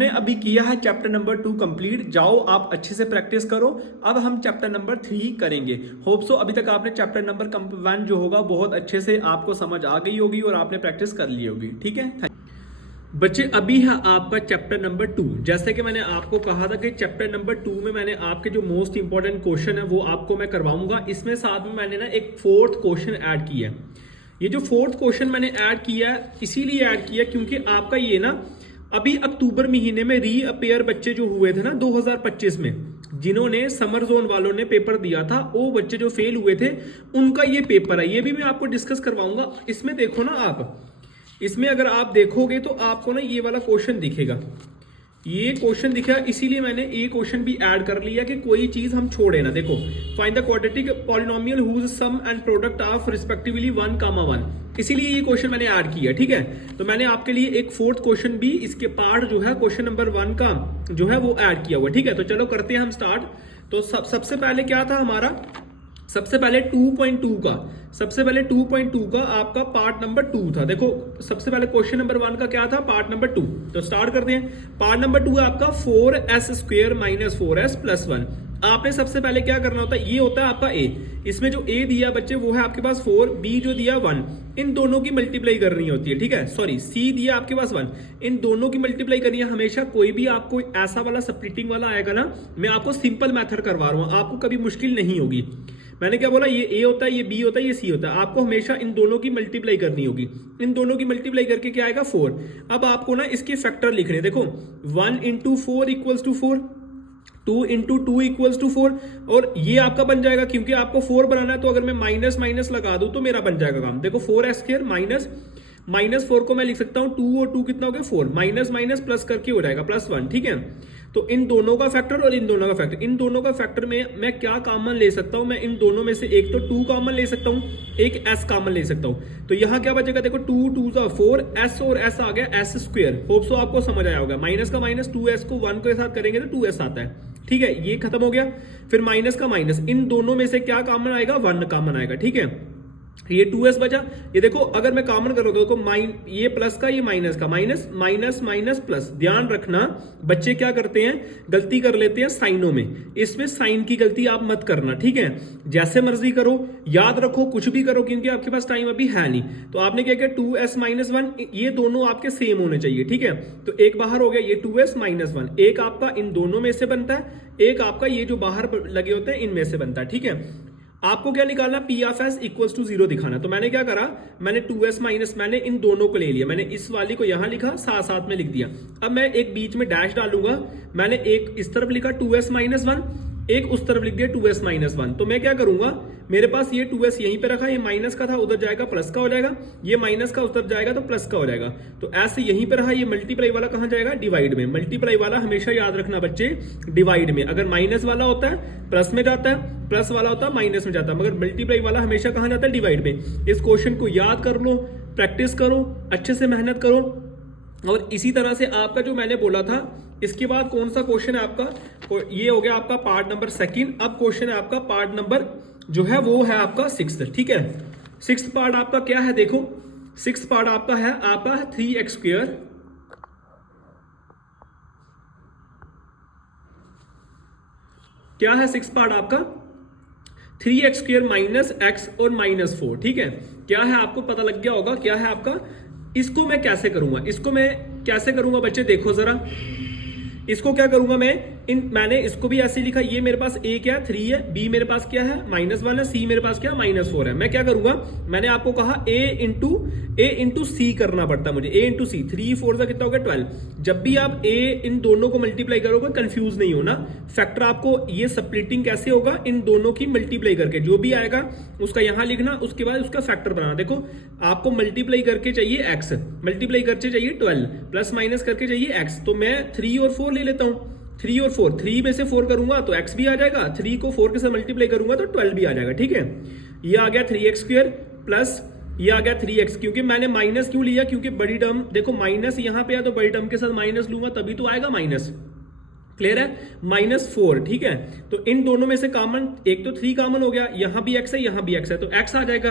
हमने अभी किया है चैप्टर नंबर 2 कंप्लीट। जाओ आप अच्छे से प्रैक्टिस करो। अब हम चैप्टर नंबर 3 करेंगे। होप सो अभी तक आपने चैप्टर नंबर 1 जो होगा बहुत अच्छे से आपको समझ आ गई होगी और आपने प्रैक्टिस कर ली होगी। ठीक है बच्चे, अभी है आपका चैप्टर नंबर 2। जैसे कि मैंने आपको कहा था कि चैप्टर नंबर 2 में मैंने आपके जो मोस्ट इंपॉर्टेंट क्वेश्चन है वो आपको मैं करवाऊंगा। इसमें साथ में मैंने ना एक 4th क्वेश्चन ऐड किया है। ये जो 4th क्वेश्चन मैंने ऐड किया है इसीलिए ऐड किया क्योंकि आपका ये ना अभी अक्टूबर महीने में रीअपेयर बच्चे जो हुए थे ना 2025 में, जिन्होंने समर जोन वालों ने पेपर दिया था, वो बच्चे जो फेल हुए थे उनका ये पेपर है। ये भी मैं आपको डिस्कस करवाऊंगा। इसमें देखो ना आप, इसमें अगर आप देखोगे तो आपको ना ये वाला क्वेश्चन दिखेगा, ये क्वेश्चन दिखा, इसीलिए मैंने ये क्वेश्चन भी ऐड कर लिया कि कोई चीज हम छोड़े ना। देखो, find the quadratic polynomial whose sum and product of respectively 1, 1, इसीलिए ये क्वेश्चन मैंने ऐड किया। ठीक है, तो मैंने आपके लिए एक 4th क्वेश्चन भी इसके पार्ट जो है क्वेश्चन नंबर 1 का जो है वो ऐड किया हुआ। ठीक है, तो चलो करते हैं हम स्टार्ट। तो सबसे पहले क्या था हमारा, सबसे पहले 2.2 का आपका पार्ट नंबर 2 था। देखो, सबसे पहले क्वेश्चन नंबर 1 का क्या था, पार्ट नंबर 2। तो स्टार्ट करते हैं। पार्ट नंबर 2 है आपका 4s² - 4s + 1। आपने सबसे पहले क्या करना होता है, ये होता है आपका a। इसमें जो a दिया बच्चे वो है आपके पास 4, b जो दिया 1, इन दोनों की मल्टीप्लाई करनी होती है। ठीक है, सॉरी, c दिया आपके पास 1, इन दोनों की मल्टीप्लाई करनी है। हमेशा कोई भी आपको ऐसा वाला स्प्लिटिंग वाला आएगा ना, मैं आपको सिंपल मेथड करवा रहा हूं, आपको कभी मुश्किल नहीं होगी। मैंने क्या बोला, ये a होता है, ये b होता है, ये c होता है। आपको हमेशा इन दोनों की मल्टीप्लाई करनी होगी। इन दोनों की मल्टीप्लाई करके क्या आएगा, 4। अब आपको ना इसके फैक्टर लिखने, देखो 1 × 4 = 4, 2 × 2 = 4, और ये आपका बन जाएगा क्योंकि आपको 4 बनाना है। तो अगर मैं माइनस माइनस लगा दूं तो मेरा बन जाएगा काम। देखो 4s² माइनस 4 को मैं लिख सकता हूं 2 और 2 कितना हो गया 4, माइनस माइनस प्लस करके हो जाएगा +1। ठीक है, तो इन दोनों का फैक्टर और इन दोनों का फैक्टर, इन दोनों का फैक्टर में मैं क्या कॉमन ले सकता हूं, मैं इन दोनों में से एक तो 2 कॉमन ले सकता हूं, एक s कॉमन ले सकता हूं। तो यहां क्या बचेगा, देखो 2 2 4, s और s आ गया s²। होप सो आपको समझ आया होगा। माइनस का माइनस, 2s को 1 के साथ करेंगे तो 2s आता है। ठीक है, ये खत्म हो गया। फिर माइनस का माइनस, इन दोनों में से क्या कॉमन आएगा, 1 कॉमन आएगा। ठीक है, ये 2s बचा। ये देखो अगर मैं कॉमन करूँ तो देखो ये प्लस का, ये माइनस का, माइनस माइनस माइनस प्लस। ध्यान रखना बच्चे क्या करते हैं, गलती कर लेते हैं साइनों में। इसमें साइन की गलती आप मत करना। ठीक है, जैसे मर्जी करो, याद रखो, कुछ भी करो, क्योंकि आपके पास टाइम अभी है नहीं। तो आपने क्या किया, 2s - 1, ये दोनों आपके सेम होने चाहिए। ठीक है, तो एक बाहर हो गया, ये 2s - 1, एक आपका इन दोनों में से बनता है, एक आपका ये जो बाहर लगे होते हैं इनमें से बनता है। ठीक है, आपको क्या निकालना, P(s) = 0 दिखाना। तो मैंने क्या करा, मैंने 2s - मैंने इन दोनों को ले लिया, मैंने इस वाली को यहां लिखा, साथ साथ में लिख दिया। अब मैं एक बीच में डैश डालूंगा, मैंने एक इस तरफ लिखा 2s - 1, एक उस तरफ लिख दिया 2s - 1। तो मैं क्या करूंगा, मेरे पास ये 2s यहीं पे रखा, ये माइनस का था, उधर जाएगा प्लस का हो जाएगा, ये माइनस का उधर जाएगा तो प्लस का हो जाएगा। तो s यहीं पे रहा, ये मल्टीप्लाई वाला कहां जाएगा, डिवाइड में। मल्टीप्लाई वाला हमेशा याद रखना बच्चे, डिवाइड में। अगर माइनस वाला होता है प्लस में जाता है, प्लस वाला होता है माइनस में जाता है, मगर मल्टीप्लाई वाला हमेशा कहां जाता है, डिवाइड में। इस क्वेश्चन को याद कर लो, प्रैक्टिस करो, अच्छे से मेहनत करो। और इसी तरह से आपका जो मैंने बोला था, इसके बाद कौन सा क्वेश्चन है आपका, ये हो गया आपका पार्ट नंबर 2। अब क्वेश्चन है आपका पार्ट नंबर जो है वो है आपका 6th। ठीक है, 6th पार्ट आपका क्या है, देखो 6th पार्ट आपका है 3x²। क्या है 6th पार्ट आपका, 3x² - x और -4। ठीक है, क्या है आपको पता लग गया होगा क्या है आपका। इसको मैं कैसे करूंगा, इसको मैं कैसे करूंगा बच्चे, देखो जरा, इसको क्या करूंगा मैंने इसको भी ऐसे लिखा, ये मेरे पास a क्या है 3 है, b मेरे पास क्या है -1 है, c मेरे पास क्या -4 है। मैं क्या करूंगा, मैंने आपको कहा a इंटू c करना पड़ता है मुझे, a इंटू c, 3 4 का कितना हो गया 12। जब भी आप a इन दोनों को मल्टीप्लाई करोगे, कंफ्यूज नहीं होना, फैक्टर आपको ये स्प्लिटिंग कैसे होगा, इन दोनों की मल्टीप्लाई करके जो भी आएगा उसका यहां लिखना, उसके बाद उसका फैक्टर बनाना। देखो आपको मल्टीप्लाई करके चाहिए x, मल्टीप्लाई करके चाहिए 12, प्लस माइनस करके चाहिए x। तो मैं 3 और 4 ले लेता हूं, 3 और 4, 3 में से 4 करूंगा तो x भी आ जाएगा, 3 को 4 के साथ मल्टीप्लाई करूंगा तो 12 भी आ जाएगा। ठीक है, ये आ गया 3x² प्लस ये आ गया 3x। क्योंकि मैंने माइनस क्यों लिया, क्योंकि बड़ी टर्म देखो माइनस यहां पे है, तो बड़ी टर्म के साथ माइनस लूंगा तभी तो आएगा माइनस। क्लियर है, -4। ठीक है, तो इन दोनों में से कॉमन, एक तो 3 कॉमन हो गया, यहां भी x है, यहां भी x है, तो x आ जाएगा।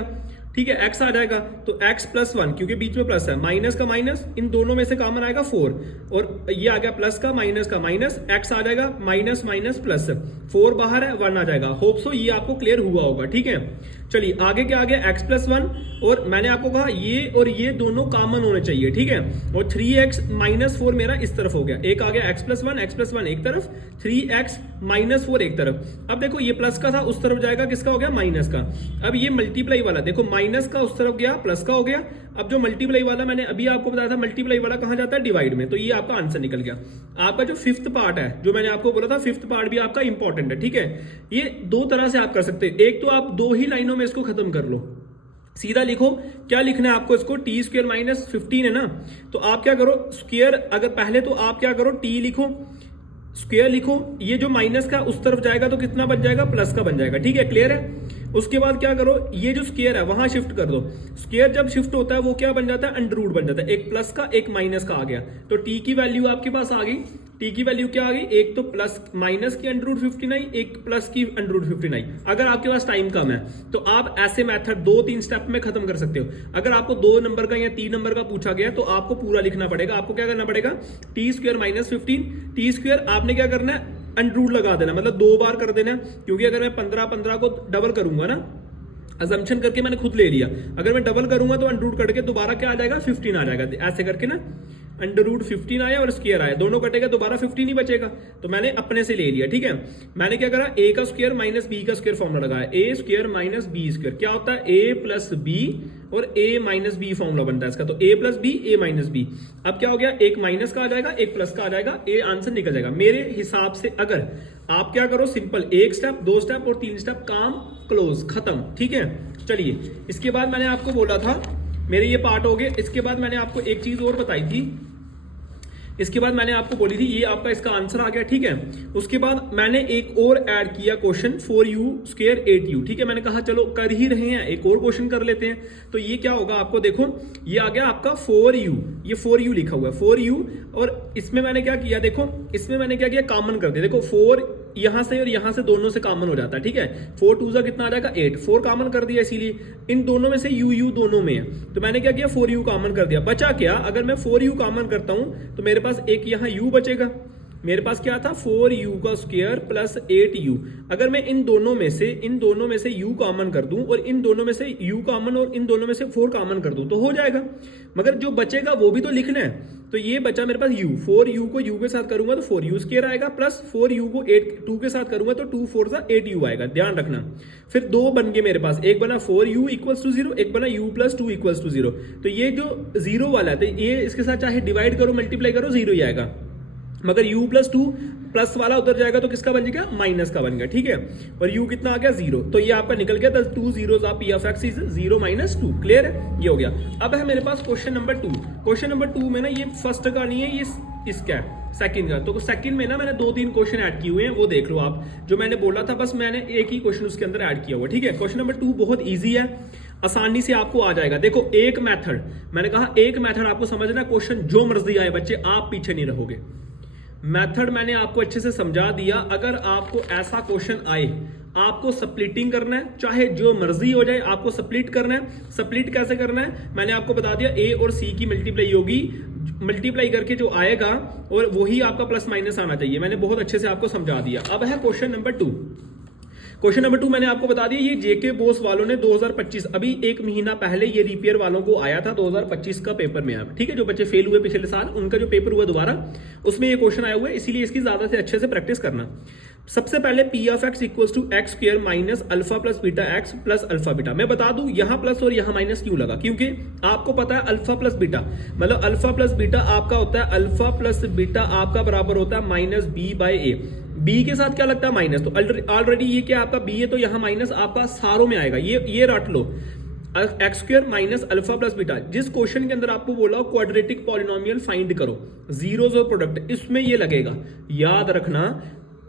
ठीक है, x आ जाएगा तो x प्लस 1, क्योंकि बीच में प्लस है, माइनस का माइनस, इन दोनों में से कॉमन आएगा 4, और ये आ गया प्लस का माइनस, x आ जाएगा माइनस माइनस प्लस, 4 बाहर है, 1 आ जाएगा। होप सो ये आपको क्लियर हुआ होगा। ठीक है, चलिए आगे क्या आ गया, x प्लस 1, और मैंने आपको कहा ये और ये दोनों कॉमन होने चाहिए। ठीक है, और 3x माइनस 4 मेरा इस तरफ हो गया, एक आ गया x प्लस 1 एक तरफ, 3x माइनस 4 एक तरफ। अब देखो ये प्लस का था, उस तरफ जाएगा, किसका हो गया, माइनस का। अब ये मल्टीप्लाई वाला देखो, माइनस का उस तरफ गया, प्लस का हो गया। अब जो मल्टीप्लाई वाला मैंने अभी आपको बताया था, मल्टीप्लाई वाला कहां जाता है, डिवाइड में, तो ये आपका आंसर निकल गया। आपका जो फिफ्थ पार्ट है, जो मैंने आपको बोला था, फिफ्थ पार्ट भी आपका इंपॉर्टेंट है। ठीक है, ये दो तरह से आप कर सकते हैं, एक तो आप 2 ही लाइनों में इसको खत्म कर लो, सीधा लिखो। क्या लिखना है आपको, इसको टी स्क्वायर माइनस 15 है ना, तो आप क्या करो, स्क्वायर, अगर पहले तो आप क्या करो, टी लिखो, स्क्वायर लिखो, ये जो माइनस का उस तरफ जाएगा तो कितना बन जाएगा, प्लस का बन जाएगा। ठीक है, क्लियर है। उसके बाद क्या करो, ये जो स्क्वायर है वहां शिफ्ट कर दो, स्क्वायर जब शिफ्ट होता है वो क्या बन जाता है, अंडर रूट बन जाता है, एक प्लस का एक माइनस का आ गया, तो टी की वैल्यू आपके पास आ गई। टी की वैल्यू क्या आ गई, एक तो प्लस माइनस की अंडर रूट 59, एक प्लस की अंडर रूट 59। अगर आपके पास टाइम कम है तो आप ऐसे मेथड 2-3 स्टेप में खत्म कर सकते हो। अगर आपको 2 नंबर का या 3 नंबर का पूछा गया तो आपको पूरा लिखना पड़ेगा। आपको क्या करना पड़ेगा, T square minus 15, T square आपने क्या करना है, अंडर रूट लगा देना, मतलब 2 बार कर देना, क्योंकि अगर मैं 15 को डबल करूंगा ना, अजम्पशन करके मैंने खुद ले लिया, अगर मैं डबल करूंगा तो अंडर रूट करके दोबारा क्या आ जाएगा, 15 आ जाएगा, ऐसे करके ना, अंडर रूट 15 आया और स्क्वायर आया, दोनों कटेगा, दोबारा 15 ही बचेगा, तो मैंने अपने से ले लिया। ठीक है, मैंने क्या करा, a का स्क्वायर माइनस b का स्क्वायर फॉर्मूला लगाया, a square minus b square क्या होता है, a प्लस b, और a माइनस b फॉर्मूला बनता है इसका, तो a plus b, a minus b। अब क्या हो गया, एक माइनस का आ जाएगा, एक प्लस का आ जाएगा, a आंसर निकल जाएगा मेरे हिसाब से। अगर आप क्या करो, सिंपल 1 स्टेप, 2 स्टेप और 3 स्टेप, काम क्लोज, खत्म। ठीक है, चलिए इसके बाद मैंने आपको बोला था, मेरे ये पार्ट हो गए। इसके बाद मैंने आपको एक चीज और बताई थी, इसके बाद मैंने आपको बोली थी, ये आपका इसका आंसर आ गया। ठीक है, उसके बाद मैंने एक और ऐड किया क्वेश्चन, 4u स्क्वायर 8u। ठीक है, मैंने कहा चलो कर ही रहे हैं, एक और क्वेश्चन कर लेते हैं। तो ये क्या होगा, आपको देखो ये आ गया आपका 4u, ये 4u लिखा हुआ है, 4u, और इसमें मैंने क्या किया, देखो इसमें मैंने क्या किया, कॉमन कर दिया। देखो 4 यहां से और यहां से दोनों से कॉमन हो जाता है। ठीक है, 4 2 जा कितना आ जाएगा, 8, 4 कॉमन कर दिया, इसीलिए इन दोनों में से u दोनों में है, तो मैंने क्या किया, 4u कॉमन कर दिया। बचा क्या, अगर मैं 4u कॉमन करता हूं तो मेरे पास एक यहां u बचेगा, मेरे पास क्या था, 4u का स्क्वायर प्लस 8u। अगर मैं इन दोनों में से u कॉमन कर दूं और इन दोनों में से u कॉमन और इन दोनों में से 4 कॉमन कर दूं तो हो जाएगा, मगर जो बचेगा वो भी तो लिखना है। तो ये बचा मेरे पास u, 4u को u के साथ करूंगा तो 4u स्क्वायर आएगा, प्लस 4u को 2 के साथ करूंगा तो 2 4 जा 8u आएगा, ध्यान रखना। फिर 2 बन गए मेरे पास, एक बना 4u इक्वल्स टू 0, एक बना u प्लस 2 इक्वल्स टू 0। तो ये जो 0 वाला है, तो ये इसके साथ चाहे डिवाइड करो मल्टीप्लाई करो 0 ही आएगा, मगर u प्लस 2 प्लस वाला उधर जाएगा तो किसका बन जाएगा, माइनस का बन गया। ठीक है, और u कितना आ गया, 0, तो ये आपका निकल गया, 2 zeros of p of x is 0 minus 2। Clear है, ये हो गया। अब है मेरे पास क्वेश्चन नंबर 2। क्वेश्चन नंबर 2 में ना, ये फर्स्ट का नहीं है, ये इसका है, सेकंड का। तो सेकंड में ना मैंने 2-3 क्वेश्चन ऐड किए हुए हैं, वो देख लो आप, जो मैंने बोला था बस मैंने एक ही क्वेश्चन उसके अंदर ऐड किया हुआ। ठीक है, क्वेश्चन नंबर 2 बहुत ईजी है, आसानी से आपको आ जाएगा। देखो एक मेथड, मैंने कहा एक मेथड आपको समझना, क्वेश्चन जो मर्जी आए बच्चे, आप पीछे नहीं रहोगे। मेथड मैंने आपको अच्छे से समझा दिया। अगर आपको ऐसा क्वेश्चन आए, आपको स्प्लिटिंग करना है, चाहे जो मर्जी हो जाए, आपको स्प्लिट करना है। स्प्लिट कैसे करना है मैंने आपको बता दिया, ए और सी की मल्टीप्लाई होगी, मल्टीप्लाई करके जो आएगा और वही आपका प्लस माइनस आना चाहिए, मैंने बहुत अच्छे से आपको समझा दिया। अब है क्वेश्चन नंबर 2। क्वेश्चन नंबर 2 मैंने आपको बता दिया, ये जेके बोस वालों ने 2025, अभी 1 महीना पहले ये रिपेयर वालों को आया था 2025 का पेपर में। आप ठीक है, जो बच्चे फेल हुए पिछले साल, उनका जो पेपर हुआ दोबारा, उसमें ये क्वेश्चन आया हुआ है, इसीलिए इसकी ज्यादा से अच्छे से प्रैक्टिस करना। सबसे पहले p of x equals to x square minus alpha plus beta x plus alpha beta. मैं बता दूं यहां प्लस और यहां माइनस क्यों लगा, क्योंकि आपको पता है अल्फा प्लस बीटा, मतलब अल्फा प्लस बीटा आपका होता है, अल्फा प्लस बीटा आपका बराबर होता है माइनस बी बाय ए। बी के साथ क्या लगता है, माइनस, तो ऑलरेडी ये क्या आपका बी है, तो यहां माइनस आपका सारों में आएगा, ये रट लो, x square minus alpha plus beta. जिस क्वेश्चन के अंदर आपको बोला क्वाड्रेटिक पॉलिनोमियल फाइंड करो, जीरोस और प्रोडक्ट, इसमें ये लगेगा, याद रखना।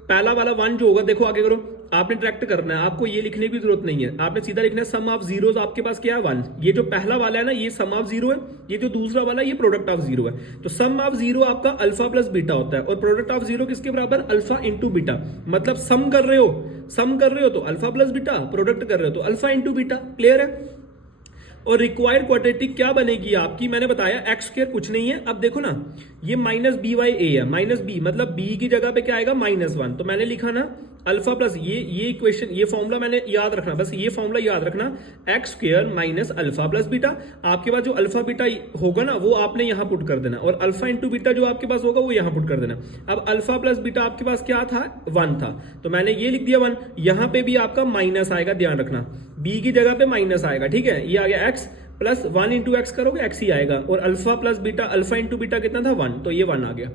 पहला वाला 1 जो होगा, देखो आगे करो, आपने डायरेक्ट करना है, आपको ये लिखने की जरूरत नहीं है, आपने सीधा लिखना है सम ऑफ जीरोस। आपके पास क्या है, 1। ये जो पहला वाला है ना, ये सम ऑफ 0 है, ये जो दूसरा वाला ये प्रोडक्ट ऑफ 0 है। तो सम ऑफ 0 आपका अल्फा प्लस बीटा होता है, और प्रोडक्ट ऑफ 0 किसके बराबर, अल्फा इंटू बीटा। मतलब सम कर रहे हो तो अल्फा प्लस बीटा, प्रोडक्ट कर रहे हो तो अल्फा इंटू बीटा। क्लियर है। और रिक्वायर्ड क्वाड्रेटिक क्या बनेगी आपकी, मैंने बताया एक्स स्क्वायर कुछ नहीं है। अब देखो ना, ये माइनस बी बाई ए है, माइनस बी मतलब बी की जगह पे क्या आएगा -1, तो मैंने लिखा ना अल्फा प्लस ये इक्वेशन, ये फॉर्मूला मैंने याद रखना, बस ये फॉर्मूला याद रखना, x square minus alpha plus beta. आपके पास जो अल्फा बीटा होगा ना वो आपने यहां पुट कर देना, और अल्फा इंटू बीटा जो आपके पास होगा वो यहां पुट कर देना। अब अल्फा प्लस बीटा आपके पास क्या था, 1 था, तो मैंने ये लिख दिया 1। यहां पे भी आपका माइनस आएगा, ध्यान रखना, बी की जगह पे माइनस आएगा, ठीक है। ये आ गया एक्स प्लस 1 इंटू एक्स करोगे एक्स ही आएगा, और alpha plus beta, alpha into beta कितना था 1, तो ये 1 आ गया।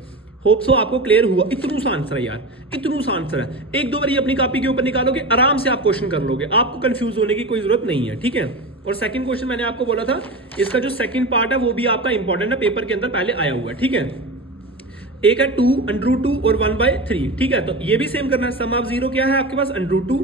होप सो आपको क्लियर हुआ। इतना सा आंसर है यार, इतना सा आंसर है, एक दो बार ये अपनी कॉपी के ऊपर निकालोगे आराम से आप क्वेश्चन कर लोगे, आपको कंफ्यूज होने की कोई जरूरत नहीं है, ठीक है। और सेकंड क्वेश्चन मैंने आपको बोला था, इसका जो सेकंड पार्ट है वो भी आपका इंपॉर्टेंट है, पेपर के अंदर पहले आया हुआ है, ठीक है। एक है 2 √2 और 1/3, ठीक है। तो ये भी सेम करना है, सम ऑफ 0 क्या है आपके पास √2,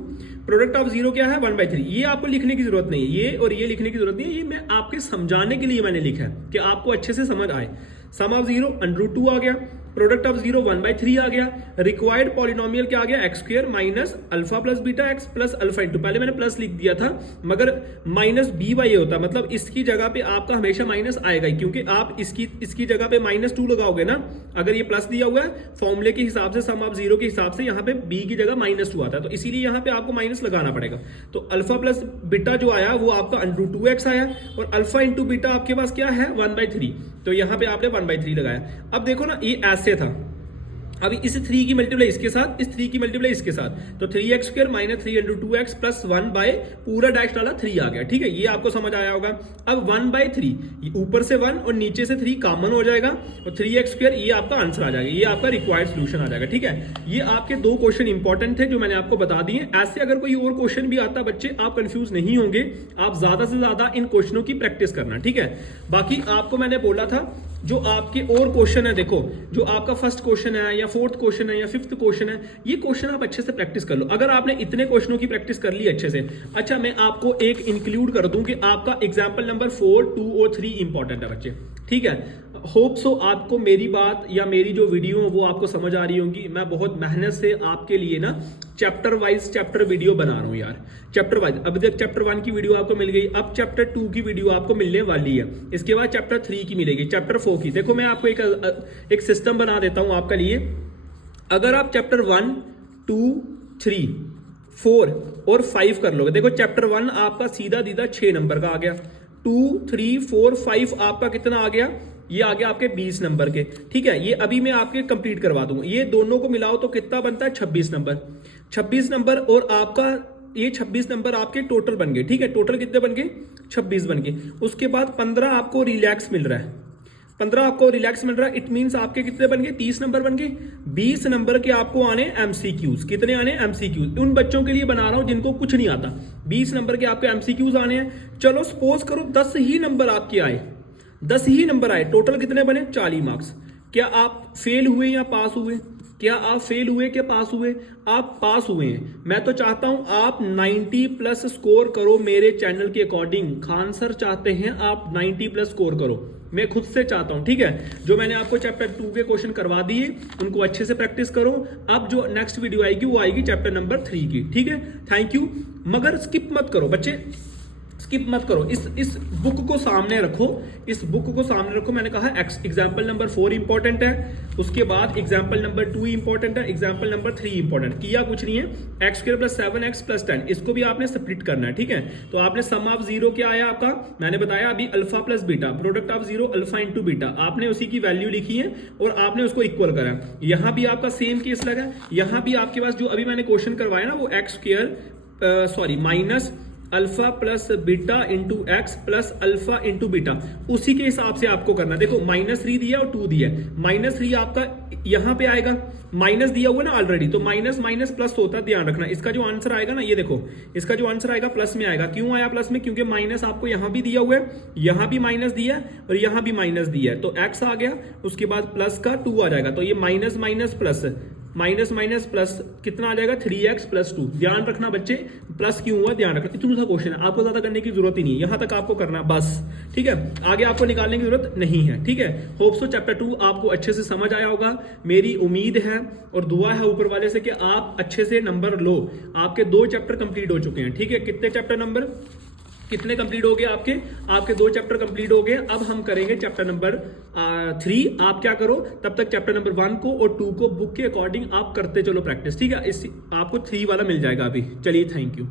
प्रोडक्ट ऑफ 0 क्या है 1/3। ये आपको लिखने की जरूरत नहीं है, ये और ये लिखने की जरूरत नहीं है, ये मैं आपके समझाने के लिए मैंने लिखा है कि आपको अच्छे से समझ आए। सम ऑफ 0 √2 आ गया, प्रोडक्ट ऑफ 0 1/3 आ गया, रिक्वायर्ड पॉलिनोमियल क्या आ गया, x square minus alpha plus beta x plus alpha into, पहले मैंने प्लस लिख दिया था मगर माइनस बी बाई ए होता, मतलब इसकी जगह पे आपका हमेशा माइनस आएगा ही, क्योंकि आप इसकी जगह पे -2 लगाओगे ना, अगर ये प्लस दिया हुआ है फॉर्मूले के हिसाब से, सम ऑफ 0 के हिसाब से यहाँ पे बी की जगह -2 आता है, तो इसीलिए यहाँ पे आपको माइनस लगाना पड़ेगा। तो अल्फा प्लस बीटा जो आया वो आपका √2x आया, और अल्फा इंटू बीटा आपके पास क्या है 1/3, तो यहाँ पे आपने 1/3 लगाया। अब देखो ना ये ऐसे था, अभी इस 3 की मल्टीप्लाई इसके साथ, इस 3 की मल्टीप्लाई इसके साथ, तो 3x square minus 3 × 2x plus 1 by पूरा डैश डाला 3 आ गया, ठीक है। ये आपको समझ आया होगा। अब 1/3 ऊपर से 1 और नीचे से 3 कॉमन हो जाएगा, और 3x स्क्वायर ये आपका आंसर आ जाएगा, ये आपका रिक्वायर्ड सोल्यूशन आ जाएगा, ठीक है। ये आपके 2 क्वेश्चन इंपॉर्टेंट थे जो मैंने आपको बता दिए। ऐसे अगर कोई और क्वेश्चन भी आता बच्चे, आप कंफ्यूज नहीं होंगे, आप ज्यादा से ज्यादा इन क्वेश्चनों की प्रैक्टिस करना, ठीक है। बाकी आपको मैंने बोला था जो आपके और क्वेश्चन है, देखो जो आपका फर्स्ट क्वेश्चन है या फोर्थ क्वेश्चन है या फिफ्थ क्वेश्चन है, ये क्वेश्चन आप अच्छे से प्रैक्टिस कर लो। अगर आपने इतने क्वेश्चनों की प्रैक्टिस कर ली अच्छे से, अच्छा मैं आपको एक इंक्लूड कर दूं कि आपका एग्जाम्पल नंबर 4, 2 और 3 इंपॉर्टेंट है बच्चे, ठीक है। होप सो आपको मेरी बात या मेरी जो वीडियो है वो आपको समझ आ रही होगी। मैं बहुत मेहनत से आपके लिए ना चैप्टर वाइज चैप्टर वीडियो बना रहा हूं यार, चैप्टर वाइज। अब तक चैप्टर 1 की वीडियो आपको मिल गई, अब चैप्टर 2 की वीडियो आपको मिलने वाली है, इसके बाद चैप्टर 3 की मिलेगी, चैप्टर 4 की। देखो मैं आपको एक सिस्टम बना देता हूं आपके लिए। अगर आप चैप्टर 1, 2, 3, 4 और 5 कर लोगे, देखो चैप्टर 1 आपका सीधा सीधा 6 नंबर का आ गया, 2, 3, 4, 5 आपका कितना आ गया, ये आ गया आपके 20 नंबर के, ठीक है। ये अभी मैं आपके कंप्लीट करवा दूंगा, ये दोनों को मिलाओ तो कितना बनता है 26 नंबर, 26 नंबर, और आपका ये 26 नंबर आपके टोटल बन गए, ठीक है। टोटल कितने बन गए 26 बन गए। उसके बाद 15 आपको रिलैक्स मिल रहा है, 15 आपको रिलैक्स मिल रहा है, इट मींस आपके कितने बन गए 30 नंबर बन गए। 20 नंबर के आपको आने एमसीक्यूज, कितने आने एमसीक्यूज, उन बच्चों के लिए बना रहा हूं जिनको कुछ नहीं आता। 20 नंबर के आपके एमसीक्यूज आने हैं। चलो सपोज करो 10 ही नंबर आपके आए, 10 ही नंबर आए, टोटल कितने बने 40 मार्क्स। क्या आप फेल हुए या पास हुए, क्या आप फेल हुए क्या पास हुए, आप पास हुए हैं। मैं तो चाहता हूं आप 90+ स्कोर करो मेरे चैनल के अकॉर्डिंग। खान सर चाहते हैं आप 90+ स्कोर करो, मैं खुद से चाहता हूं, ठीक है। जो मैंने आपको चैप्टर 2 के क्वेश्चन करवा दिए उनको अच्छे से प्रैक्टिस करो। अब जो नेक्स्ट वीडियो आएगी वो आएगी चैप्टर नंबर 3 की, ठीक है। Thank you. मगर स्किप मत करो बच्चे, स्किप मत करो, इस बुक को सामने रखो, इस बुक को सामने रखो। मैंने कहा एग्जाम्पल नंबर 4 इंपॉर्टेंट है, उसके बाद एग्जाम्पल नंबर 2 इंपॉर्टेंट है, एग्जाम्पल नंबर 3 इंपॉर्टेंट। किया कुछ नहीं है, x² + 7x + 10 इसको भी आपने स्प्लिट करना है, ठीक है। तो आपने सम ऑफ 0 क्या आया आपका, मैंने बताया अभी alpha plus beta, product of 0 alpha into beta, आपने उसी की वैल्यू लिखी है और आपने उसको इक्वल करा। यहां भी आपका सेम केस लगा, यहां भी आपके पास जो अभी मैंने क्वेश्चन करवाया ना वो x² minus alpha plus beta into x plus alpha into beta, उसी के हिसाब से आपको करना। देखो -3 दिया और 2 दिया, -3 आपका यहां पे आएगा, माइनस दिया हुआ ना ऑलरेडी, तो माइनस माइनस प्लस होता है, ध्यान रखना। इसका जो आंसर आएगा ना, ये देखो इसका जो आंसर आएगा प्लस में आएगा। क्यों आया प्लस में, क्योंकि माइनस आपको यहां भी दिया हुआ है, यहां भी माइनस दिया है और यहां भी माइनस दिया है, तो एक्स आ गया, उसके बाद प्लस का 2 आ जाएगा, तो ये minus minus plus, minus minus plus कितना आ जाएगा 3x + 2। ध्यान रखना बच्चे, प्लस क्यों हुआ ध्यान रखना। इतना सा क्वेश्चन है, आपको ज्यादा करने की जरूरत ही नहीं है, यहां तक आपको करना बस, ठीक है। आगे आपको निकालने की जरूरत नहीं है, ठीक है। होप सो चैप्टर 2 आपको अच्छे से समझ आया होगा, मेरी उम्मीद है और दुआ है ऊपर वाले से कि आप अच्छे से नंबर लो। आपके 2 चैप्टर कंप्लीट हो चुके हैं, ठीक है। कितने चैप्टर नंबर, कितने कंप्लीट हो गए आपके? आपके 2 चैप्टर कंप्लीट हो गए। अब हम करेंगे चैप्टर नंबर 3। आप क्या करो, तब तक चैप्टर नंबर 1 को और 2 को बुक के अकॉर्डिंग आप करते चलो प्रैक्टिस, ठीक है? इस आपको 3 वाला मिल जाएगा अभी। चलिए, थैंक यू।